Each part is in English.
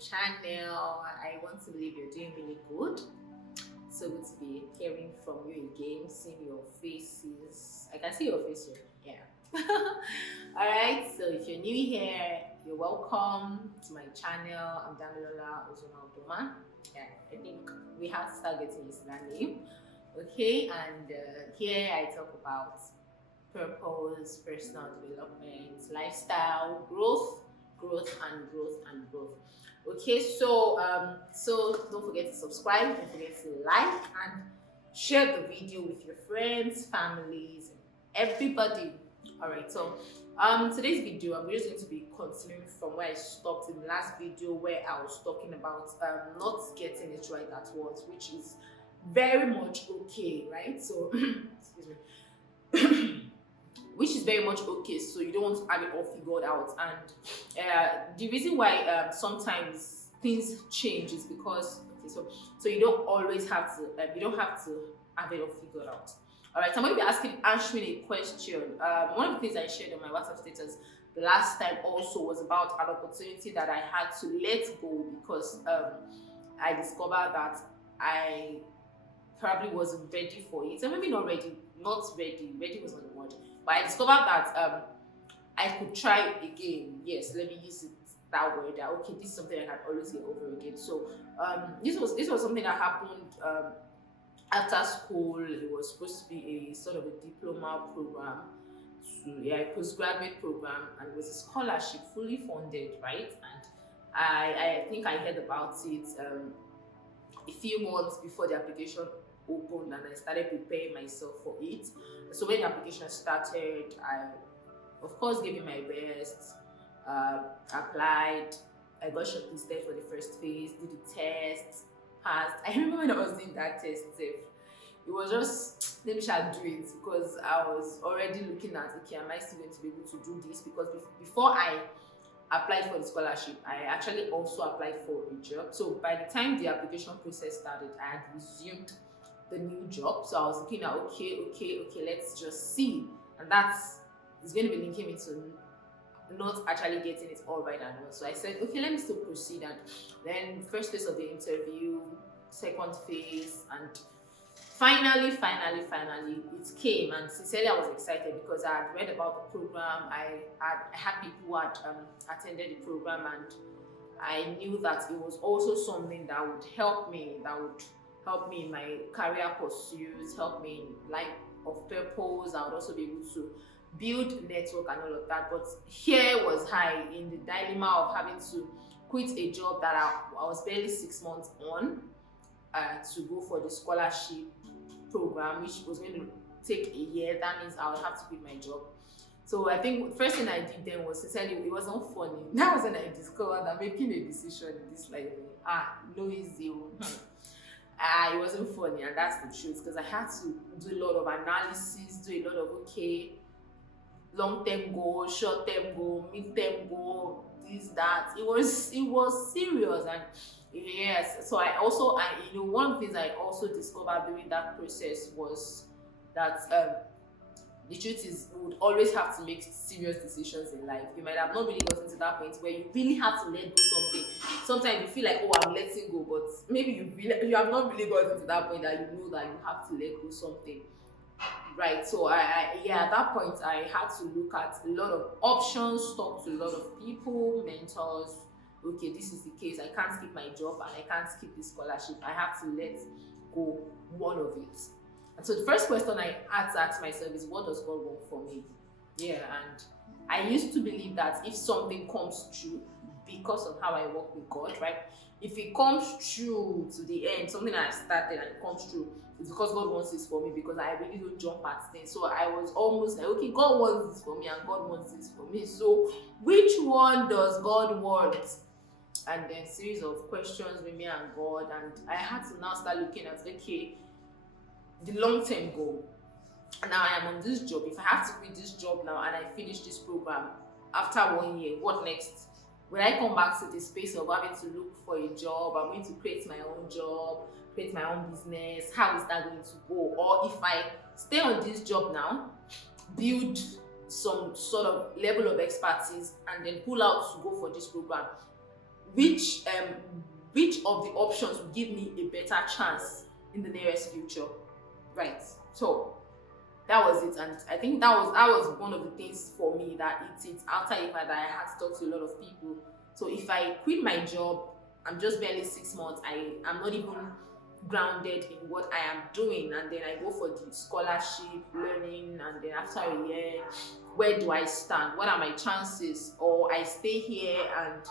channel. I want to believe you're doing really good. So good to be hearing from you again, seeing your faces. I can see your face here. Yeah. All right. So if you're new here, you're welcome to my channel. I'm Damilola Ozuna. Yeah, I think we have to start getting used to that name. Okay, and here I talk about purpose, personal development, lifestyle, growth. Okay, so don't forget to subscribe, don't forget to like and share the video with your friends, families, everybody. All right, so today's video I'm just going to be continuing from where I stopped in the last video, where I was talking about not getting it right at once, which is very much okay, right? So excuse me. Which is very much okay, so you don't want to have it all figured out. And the reason why sometimes things change is because so you don't always have to you don't have to have it all figured out. All right, so I'm going to be answering a question. One of the things I shared on my WhatsApp status the last time also was about an opportunity that I had to let go because I discovered that I probably wasn't ready for it. And maybe not ready was not the word, but I discovered that I could try again. Yes, let me use it that word. That okay, this is something I can always get over again. So this was something that happened after school. It was supposed to be a sort of a diploma program, a postgraduate program, and it was a scholarship, fully funded, right? And I think I heard about it a few months before the application opened, and I started preparing myself for it. So when the application started, I of course gave it my best, applied, I got shortlisted for the first phase, did the test, passed. I remember when I was doing that test, it was just, let me shall do it, because I was already looking at, okay, am I still going to be able to do this? Because before I applied for the scholarship, I actually also applied for a job. So by the time the application process started, I had resumed the new job. So I was looking at okay, let's just see. And it's going to be linking me to not actually getting it all right and all. So I said, okay, let me still proceed. And then first phase of the interview, second phase, and finally it came. And sincerely I was excited because I had read about the program. I had people who had attended the program, and I knew that it was also something that would help me in my career pursuits, help me in life of purpose. I would also be able to build network and all of that. But here was I in the dilemma of having to quit a job that I was barely 6 months on to go for the scholarship program, which was going to take a year. That means I would have to quit my job. So I think the first thing I did then was, sincerely, it was not funny. That was when I discovered that making a decision in this life, no easy. It wasn't funny, and that's the truth, because I had to do a lot of analysis, do a lot of long-term goal, short-term goal, mid-term goal, this, that. It was serious. And yes, so one of the things I also discovered during that process was that the truth is, you would always have to make serious decisions in life. You might have not really gotten to that point where you really have to let go something. Sometimes you feel like, oh, I'm letting go, but maybe you have not really gotten to that point that you know that you have to let go something, right? So at that point I had to look at a lot of options, talk to a lot of people, mentors. Okay, this is the case. I can't keep my job and I can't keep the scholarship. I have to let go one of it. And so the first question I had to ask myself is, what does God want for me? Yeah, and I used to believe that if something comes true because of how I work with God, right? If it comes true to the end, something I started and it comes true, it's because God wants this for me, because I really don't jump at things. So I was almost like, okay, God wants this for me and God wants this for me. So which one does God want? And then series of questions with me and God, and I had to now start looking at, okay, the long-term goal. Now I am on this job. If I have to quit this job now and I finish this program after 1 year, what next? When I come back to the space of having to look for a job, I'm going to create my own job, create my own business. How is that going to go? Or if I stay on this job now, build some sort of level of expertise, and then pull out to go for this program, which of the options will give me a better chance in the nearest future, right? So that was it, and I think that was one of the things for me that it's after a fact that I had to talk to a lot of people. So if I quit my job, I'm just barely 6 months, I'm not even grounded in what I am doing, and then I go for the scholarship learning, and then after a year, where do I stand? What are my chances? Or I stay here, and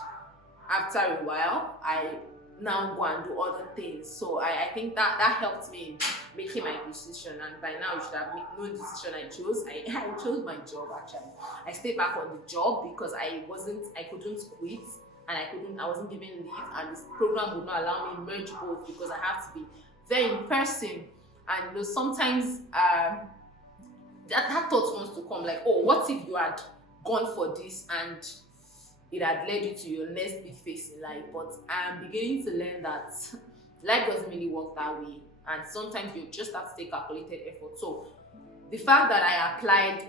after a while I now go and do other things. So I think that helped me in making my decision, and by now you should have known the decision I chose. I chose my job. Actually, I stayed back on the job because I couldn't quit, and I wasn't given leave, and this program would not allow me to merge both because I have to be there in person. And you know, sometimes that thought wants to come, like, oh, what if you had gone for this and it had led you to your next big phase in life? But I'm beginning to learn that life doesn't really work that way, and sometimes you just have to take calculated effort. So the fact that I applied,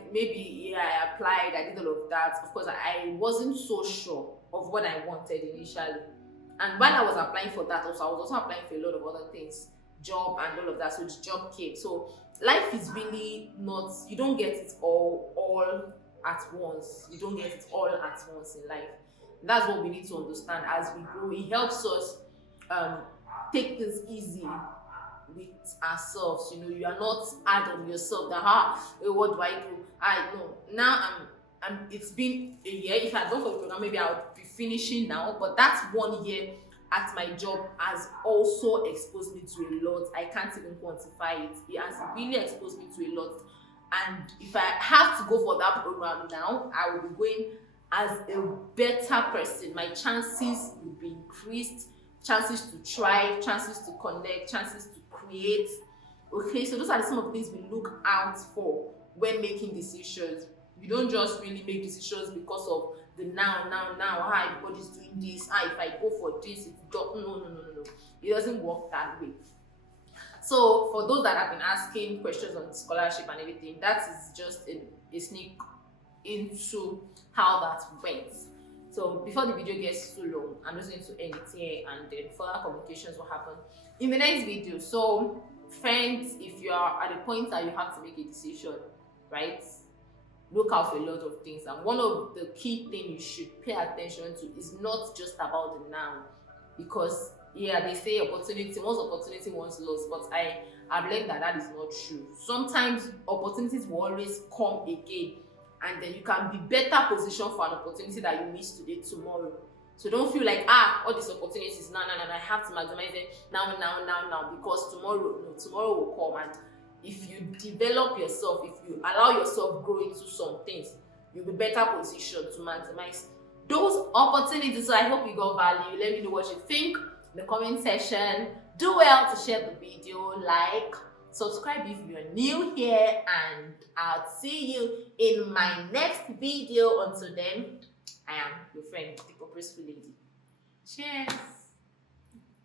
I did all of that. Of course, I wasn't so sure of what I wanted initially, and while I was applying for that, also I was also applying for a lot of other things, job and all of that. So the job came. So life is really not, you don't get it all at once. You don't get it all at once in life. That's what we need to understand as we grow. It helps us take things easy with ourselves. You know, you are not hard on yourself that what do I do? I know now it's been a year. If I had gone for the program, maybe I would be finishing now, but that's 1 year at my job has also exposed me to a lot. I can't even quantify it. It has really exposed me to a lot. And if I have to go for that program now, I will be going as a better person. My chances will be increased, chances to thrive, chances to connect, chances to create. Okay, so those are some of the things we look out for when making decisions. We don't just really make decisions because of the now, how everybody's doing this, if I go for this, it's no. It doesn't work that way. So for those that have been asking questions on scholarship and everything, that is just a sneak into how that went. So before the video gets too long, I'm just going to end it here, and then further communications will happen in the next video. So friends, if you are at a point that you have to make a decision, right, look out for a lot of things, and one of the key things you should pay attention to is not just about the now, because they say once opportunity, once lost, but I've learned that is not true. Sometimes opportunities will always come again, and then you can be better positioned for an opportunity that you miss today tomorrow. So don't feel like all these opportunities now I have to maximize it now because tomorrow will come. And if you develop yourself, if you allow yourself grow into some things, you'll be better positioned to maximize those opportunities. So I hope you got value. Let me know what you think in the comment section. Do well to share the video, like, subscribe if you're new here, and I'll see you in my next video. Until then, I am your friend, the Purposeful Lady. Cheers.